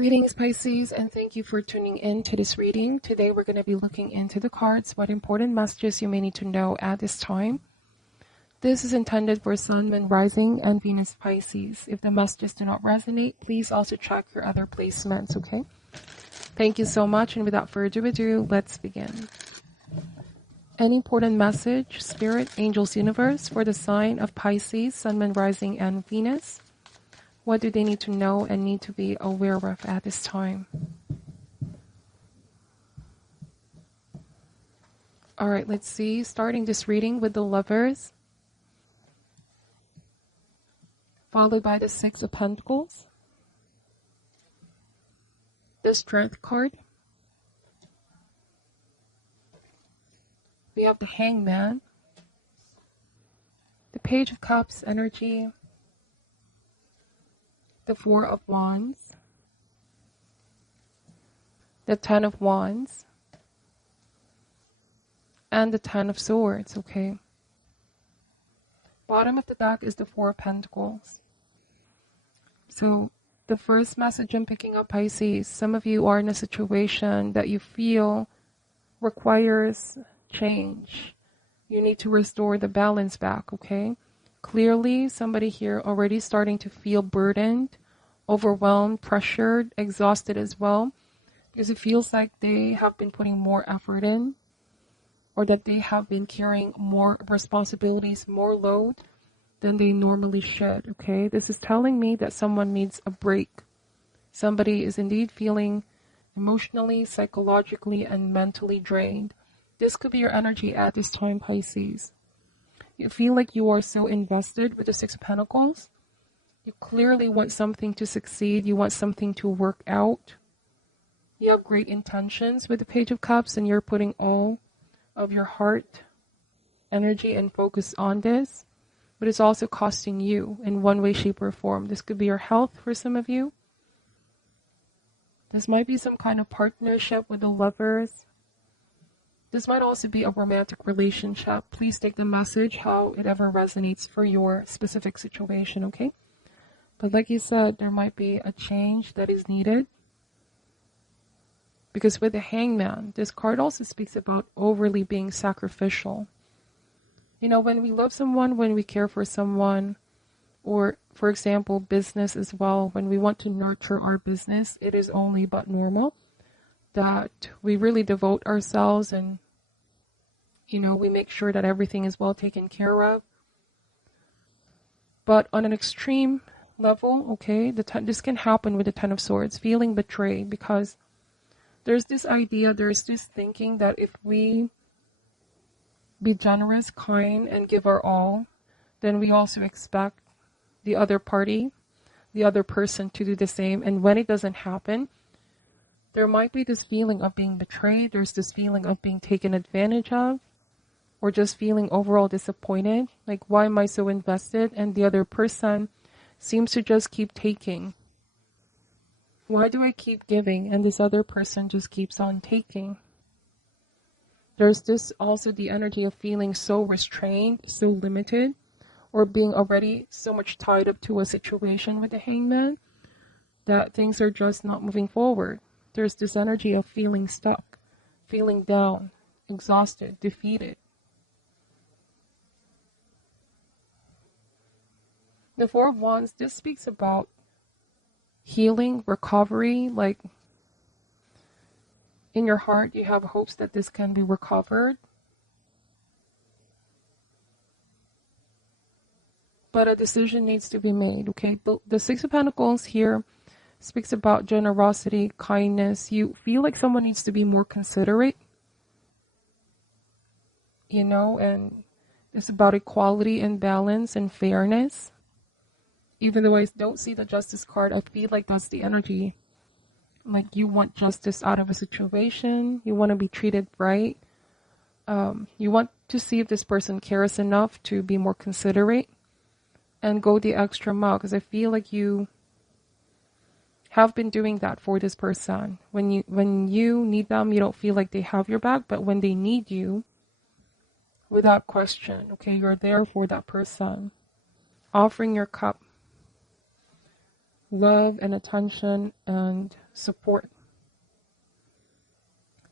Greetings, Pisces, and thank you for tuning in to this reading. Today we're going to be looking into the cards, what important messages you may need to know at this time. This is intended for Sun, Moon, Rising, and Venus Pisces. If the messages do not resonate, please also check your other placements, okay? Thank you so much, and without further ado, let's begin. An important message, Spirit, Angels, Universe, for the sign of Pisces, Sun, Moon, Rising, and Venus. What do they need to know and need to be aware of at this time? All right, let's see. Starting this reading with the Lovers, followed by the Six of Pentacles, the Strength card. We have the Hangman, the Page of Cups energy, the Four of Wands, the Ten of Wands, and the Ten of Swords, okay? Bottom of the deck is the Four of Pentacles. So the first message I'm picking up, Pisces, some of you are in a situation that you feel requires change. You need to restore the balance back, okay? Clearly, somebody here already starting to feel burdened, overwhelmed, pressured, exhausted as well, because it feels like they have been putting more effort in, or that they have been carrying more responsibilities, more load than they normally should, okay? This is telling me that someone needs a break. Somebody is indeed feeling emotionally, psychologically, and mentally drained. This could be your energy at this time, Pisces. You feel like you are so invested with the Six of Pentacles. You clearly want something to succeed. You want something to work out. You have great intentions with the Page of Cups, and you're putting all of your heart, energy, and focus on this. But it's also costing you in one way, shape, or form. This could be your health for some of you. This might be some kind of partnership with the Lovers. This might also be a romantic relationship. Please take the message how it ever resonates for your specific situation, okay? But like you said, there might be a change that is needed. Because with the Hangman, this card also speaks about overly being sacrificial. You know, when we love someone, when we care for someone, or for example, business as well, when we want to nurture our business, it is only but normal that we really devote ourselves and, you know, we make sure that everything is well taken care of. But on an extreme level, okay, this can happen with the Ten of Swords, feeling betrayed, because there's this idea, there's this thinking that if we be generous, kind, and give our all, then we also expect the other party, the other person to do the same. And when it doesn't happen, there might be this feeling of being betrayed. There's this feeling of being taken advantage of, or just feeling overall disappointed. Like, why am I so invested? And the other person seems to just keep taking. Why do I keep giving and this other person just keeps on taking? There's this also the energy of feeling so restrained, so limited, or being already so much tied up to a situation with the Hangman that things are just not moving forward. There's this energy of feeling stuck, feeling down, exhausted, defeated. The Four of Wands, this speaks about healing, recovery, like in your heart you have hopes that this can be recovered. But a decision needs to be made, okay? The Six of Pentacles here speaks about generosity, kindness. You feel like someone needs to be more considerate, you know, and it's about equality and balance and fairness. Even though I don't see the Justice card, I feel like that's the energy. Like you want justice out of a situation. You want to be treated right. You want to see if this person cares enough to be more considerate and go the extra mile. Because I feel like you have been doing that for this person. When you need them, you don't feel like they have your back. But when they need you, without question, okay, you're there for that person. Offering your cup, love and attention and support.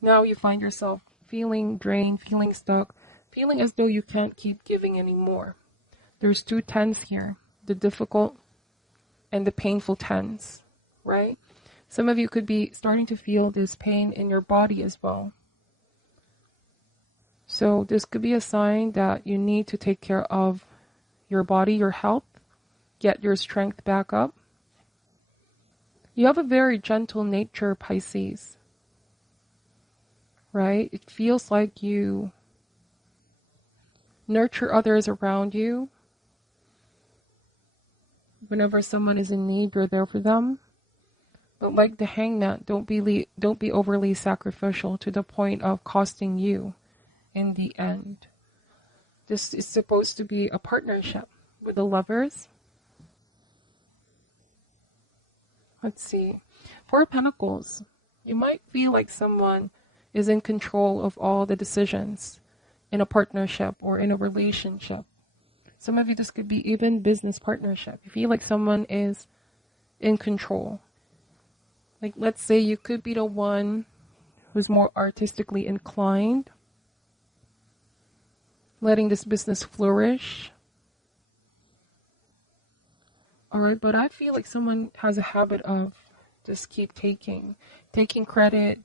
Now you find yourself feeling drained, feeling stuck, feeling as though you can't keep giving anymore. There's two tens here, the difficult and the painful tens, right? Some of you could be starting to feel this pain in your body as well. So this could be a sign that you need to take care of your body, your health, get your strength back up. You have a very gentle nature, Pisces, right? It feels like you nurture others around you. Whenever someone is in need, you're there for them. But like the hangman, don't be overly sacrificial to the point of costing you in the end. This is supposed to be a partnership with the lovers. Let's see. Four of Pentacles. You might feel like someone is in control of all the decisions in a partnership or in a relationship. Some of you, this could be even business partnership. You feel like someone is in control. Like, let's say you could be the one who's more artistically inclined, letting this business flourish. All right, but I feel like someone has a habit of just keep taking credit,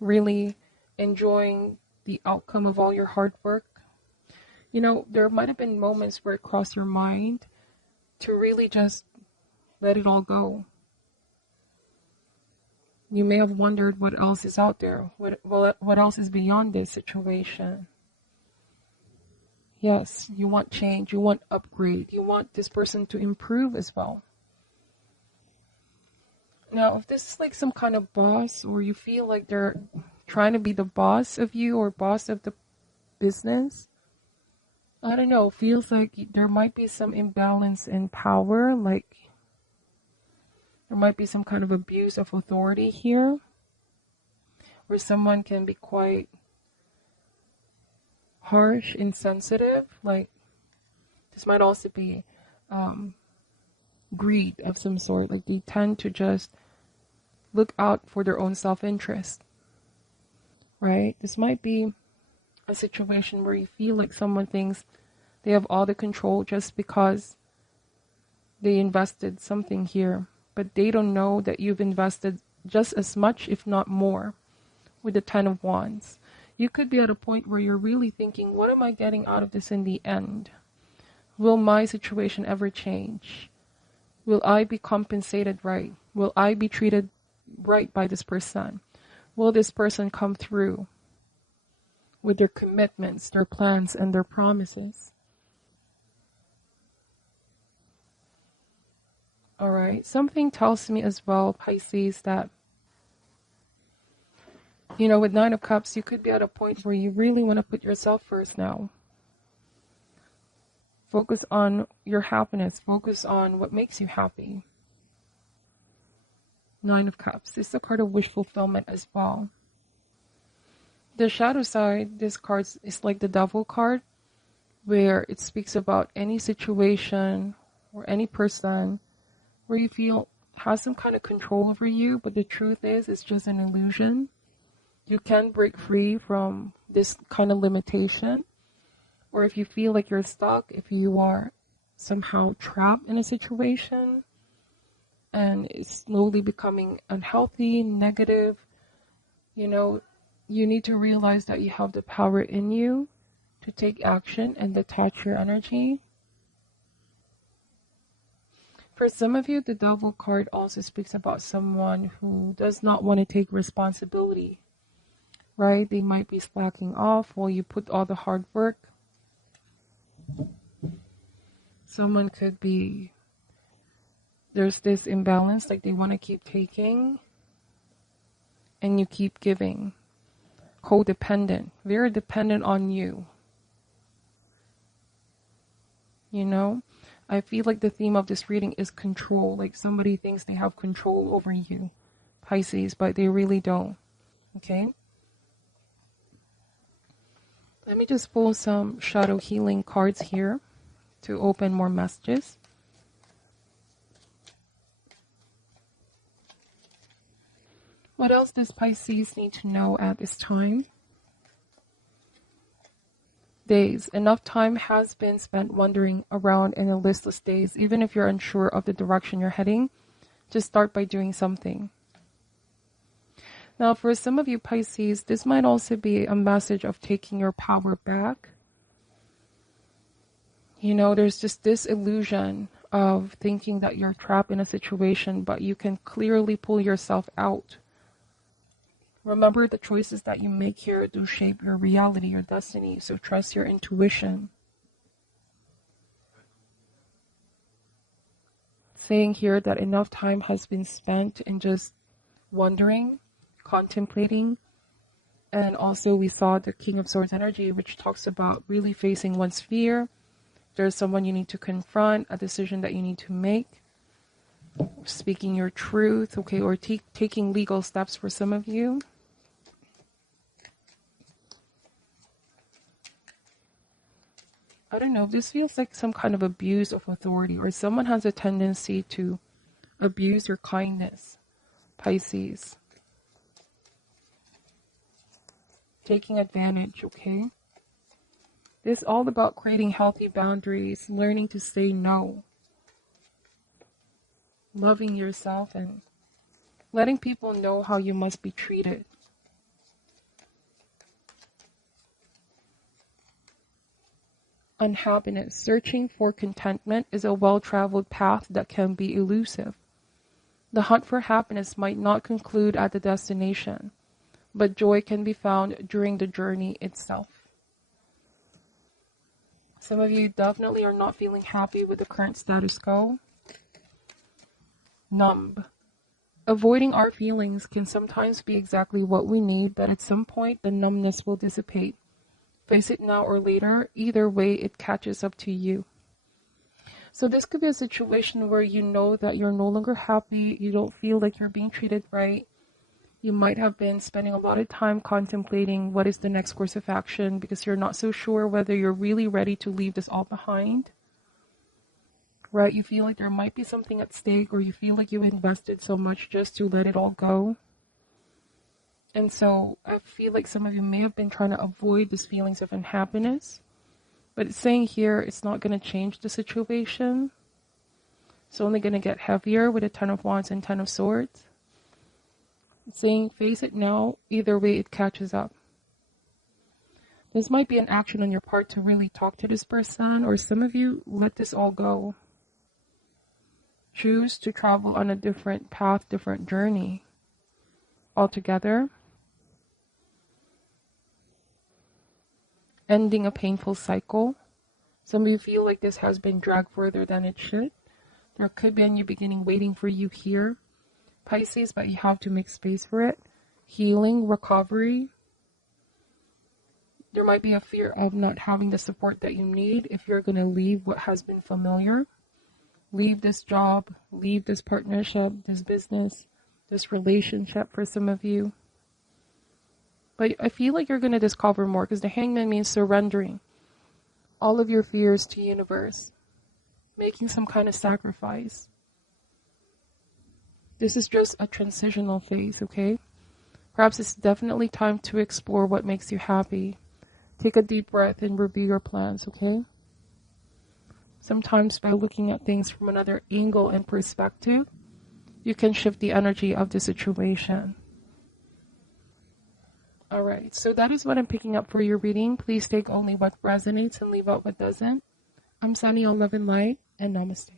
really enjoying the outcome of all your hard work. You know, there might have been moments where it crossed your mind to really just let it all go. You may have wondered what else is out there, what else is beyond this situation. Yes, you want change, you want upgrade, you want this person to improve as well. Now, if this is like some kind of boss, or you feel like they're trying to be the boss of you or boss of the business, I don't know, feels like there might be some imbalance in power, like there might be some kind of abuse of authority here, where someone can be quite harsh, insensitive. Like, this might also be greed of some sort. Like, they tend to just look out for their own self-interest, right? This might be a situation where you feel like someone thinks they have all the control just because they invested something here, but they don't know that you've invested just as much, if not more, with the Ten of Wands. You could be at a point where you're really thinking, what am I getting out of this in the end? Will my situation ever change? Will I be compensated right? Will I be treated right by this person? Will this person come through with their commitments, their plans, and their promises? All right. Something tells me as well, Pisces, that, you know, with Nine of Cups, you could be at a point where you really want to put yourself first now. Focus on your happiness. Focus on what makes you happy. Nine of Cups. This is a card of wish fulfillment as well. The shadow side, this card is like the Devil card, where it speaks about any situation or any person where you feel has some kind of control over you, but the truth is it's just an illusion. You can break free from this kind of limitation. Or if you feel like you're stuck, if you are somehow trapped in a situation and it's slowly becoming unhealthy, negative, you know, you need to realize that you have the power in you to take action and detach your energy. For some of you, the Devil card also speaks about someone who does not want to take responsibility, right? They might be slacking off while you put all the hard work. Someone could be, there's this imbalance, like they want to keep taking and you keep giving. Codependent, very dependent on you. You know, I feel like the theme of this reading is control. Like somebody thinks they have control over you, Pisces, but they really don't. Okay? Let me just pull some shadow healing cards here to open more messages. What else does Pisces need to know at this time? Days. Enough time has been spent wandering around in a listless daze. Even if you're unsure of the direction you're heading, just start by doing something. Now, for some of you Pisces, this might also be a message of taking your power back. You know, there's just this illusion of thinking that you're trapped in a situation, but you can clearly pull yourself out. Remember, the choices that you make here do shape your reality, your destiny, so trust your intuition. Saying here that enough time has been spent in just wondering, contemplating, and also we saw the King of Swords energy, which talks about really facing one's fear. There's someone you need to confront, a decision that you need to make, speaking your truth, okay, or taking legal steps for some of you. I don't know, this feels like some kind of abuse of authority, or someone has a tendency to abuse your kindness, Pisces. Taking advantage, okay? This is all about creating healthy boundaries, learning to say no, loving yourself, and letting people know how you must be treated. Unhappiness. Searching for contentment is a well-traveled path that can be elusive. The hunt for happiness might not conclude at the destination, but joy can be found during the journey itself. Some of you definitely are not feeling happy with the current status quo. Numb. Avoiding our feelings can sometimes be exactly what we need, but at some point the numbness will dissipate. Face it now or later, either way it catches up to you. So this could be a situation where you know that you're no longer happy, you don't feel like you're being treated right. You might have been spending a lot of time contemplating what is the next course of action because you're not so sure whether you're really ready to leave this all behind. Right? You feel like there might be something at stake, or you feel like you invested so much just to let it all go. And so I feel like some of you may have been trying to avoid these feelings of unhappiness. But it's saying here it's not going to change the situation. It's only going to get heavier with the 10 of Wands and 10 of Swords. It's saying face it now, either way it catches up. This might be an action on your part to really talk to this person, or some of you let this all go. Choose to travel on a different path, different journey altogether. Ending a painful cycle. Some of you feel like this has been dragged further than it should. There could be a new beginning waiting for you here, Pisces, but you have to make space for it. Healing, recovery. There might be a fear of not having the support that you need if you're going to leave what has been familiar. Leave this job, leave this partnership, this business, this relationship for some of you. But I feel like you're going to discover more, because the Hangman means surrendering all of your fears to the universe, making some kind of sacrifice. This is just a transitional phase, okay? Perhaps it's definitely time to explore what makes you happy. Take a deep breath and review your plans, okay? Sometimes by looking at things from another angle and perspective, you can shift the energy of the situation. Alright, so that is what I'm picking up for your reading. Please take only what resonates and leave out what doesn't. I'm Sunny, all love and light, and namaste.